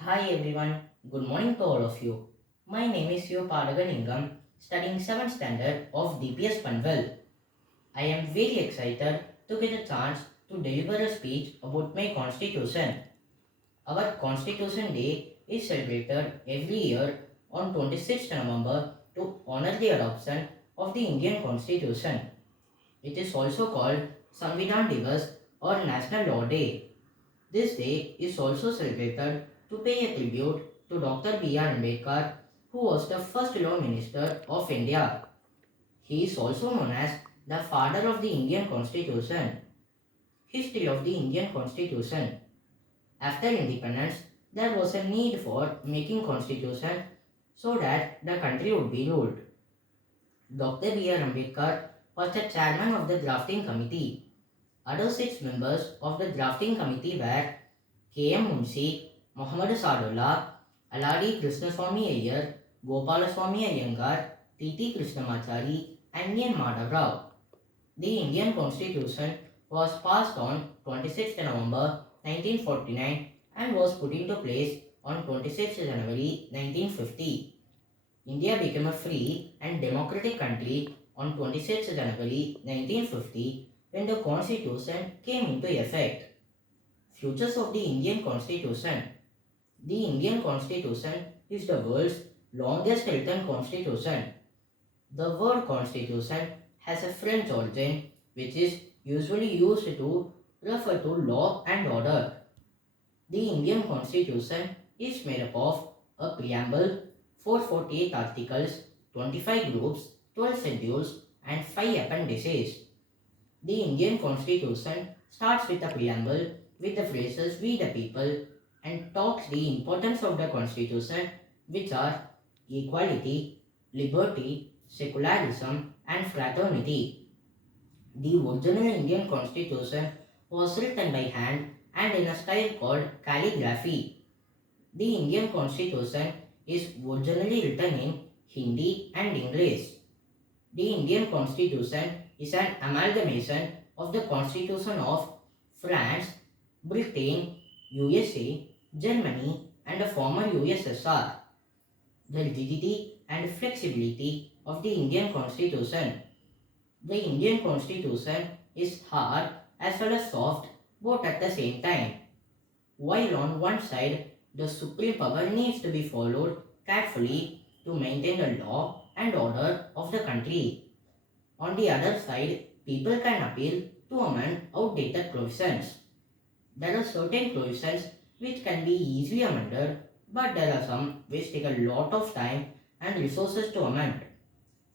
Hi everyone, good morning to all of you. My name is Siva Padaganingam, studying 7th standard of DPS Panvel. I am very excited to get a chance to deliver a speech about my constitution. Our Constitution Day is celebrated every year on 26th November to honor the adoption of the Indian Constitution. It is also called Samvidhan Divas or National Law Day. This day is also celebrated to pay a tribute to Dr. B.R. Ambedkar, who was the first Law Minister of India. He is also known as the father of the Indian Constitution. History of the Indian Constitution. After independence, there was a need for making constitution so that the country would be ruled. Dr. B.R. Ambedkar was the chairman of the drafting committee. Other six members of the drafting committee were K.M. Munshi, Muhammad Sadullah, Aladi Krishnaswamy Iyer, Gopalaswamy Iyengar, T.T. Krishnamachari, and N. Madhav Rao. The Indian Constitution was passed on 26 November 1949 and was put into place on 26 January 1950. India became a free and democratic country on 26 January 1950 when the Constitution came into effect. Features of the Indian Constitution. The Indian Constitution is the world's longest written constitution. The word constitution has a French origin which is usually used to refer to law and order. The Indian Constitution is made up of a preamble, 448 articles, 25 groups, 12 schedules, and 5 appendices. The Indian Constitution starts with a preamble with the phrases "We the people" and talks the importance of the Constitution, which are equality, liberty, secularism, and fraternity. The original Indian Constitution was written by hand and in a style called calligraphy. The Indian Constitution is originally written in Hindi and English. The Indian Constitution is an amalgamation of the Constitution of France, Britain, USA, Germany, and the former USSR. The rigidity and flexibility of the Indian Constitution. The Indian Constitution is hard as well as soft both at the same time. While on one side, the supreme power needs to be followed carefully to maintain the law and order of the country. On the other side, people can appeal to amend outdated provisions. There are certain provisions which can be easily amended, but there are some which take a lot of time and resources to amend.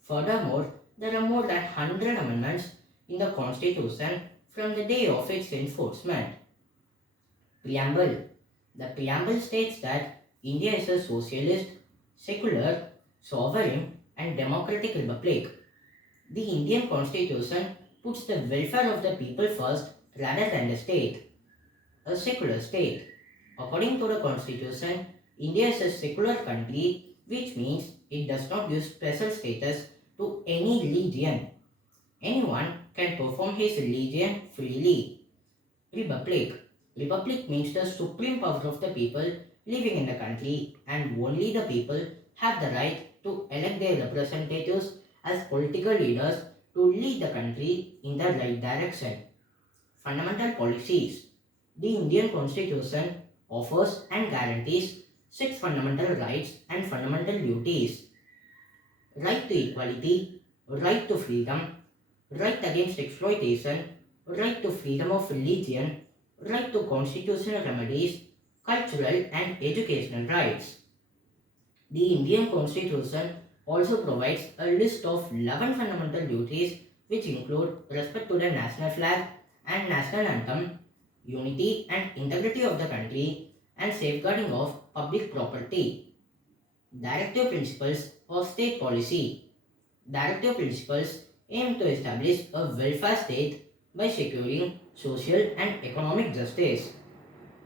Furthermore, there are more than 100 amendments in the Constitution from the day of its enforcement. Preamble. The preamble states that India is a socialist, secular, sovereign, and democratic republic. The Indian Constitution puts the welfare of the people first rather than the state. A secular state. According to the Constitution, India is a secular country, which means it does not give special status to any religion. Anyone can perform his religion freely. Republic. Republic means the supreme power of the people living in the country, and only the people have the right to elect their representatives as political leaders to lead the country in the right direction. Fundamental policies. The Indian Constitution offers and guarantees six fundamental rights and fundamental duties: right to equality, right to freedom, right against exploitation, right to freedom of religion, right to constitutional remedies, cultural and educational rights. The Indian Constitution also provides a list of 11 fundamental duties which include respect to the national flag and national anthem, unity and integrity of the country, and safeguarding of public property. Directive principles of state policy. Directive principles aim to establish a welfare state by securing social and economic justice.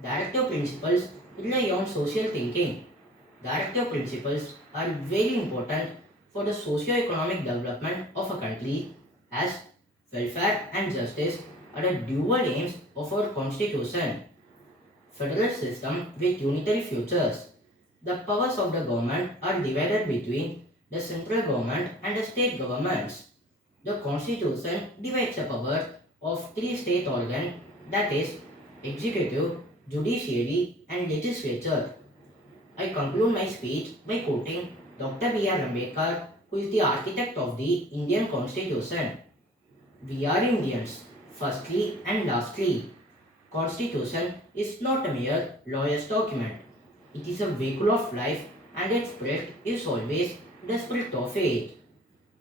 Directive principles rely on social thinking. Directive principles are very important for the socio-economic development of a country, as welfare and justice are the dual aims of our constitution. federal system with unitary features. The powers of the government are divided between the central government and the state governments. The constitution divides the power of three state organs, that is, executive, judiciary and legislature. I conclude my speech by quoting Dr. B.R. Ambedkar, who is the architect of the Indian Constitution. We are Indians, firstly and lastly. Constitution is not a mere lawyer's document. It is a vehicle of life and its spirit is always the spirit of faith.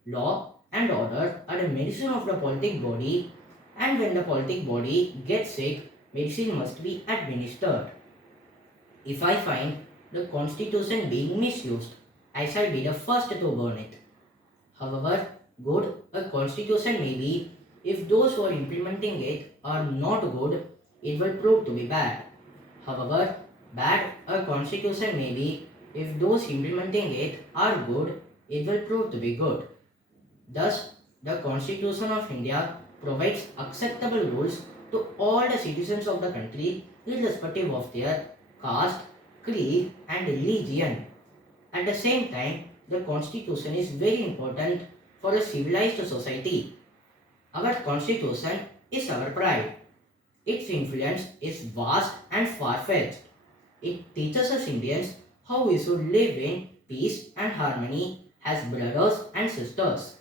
Law and order are the medicine of the politic body, and when the politic body gets sick, medicine must be administered. If I find the constitution being misused, I shall be the first to burn it. However good a constitution may be, if those who are implementing it are not good, it will prove to be bad. However bad a constitution may be, if those implementing it are good, it will prove to be good. Thus, the Constitution of India provides acceptable rules to all the citizens of the country irrespective of their caste, creed and religion. At the same time, the Constitution is very important for a civilized society. Our Constitution is our pride. Its influence is vast and far-fetched. It teaches us Indians how we should live in peace and harmony as brothers and sisters.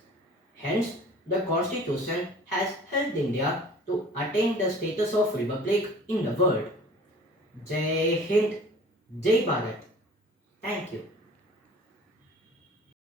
Hence, the Constitution has helped India to attain the status of republic in the world. Jai Hind, Jai Bharat. Thank you.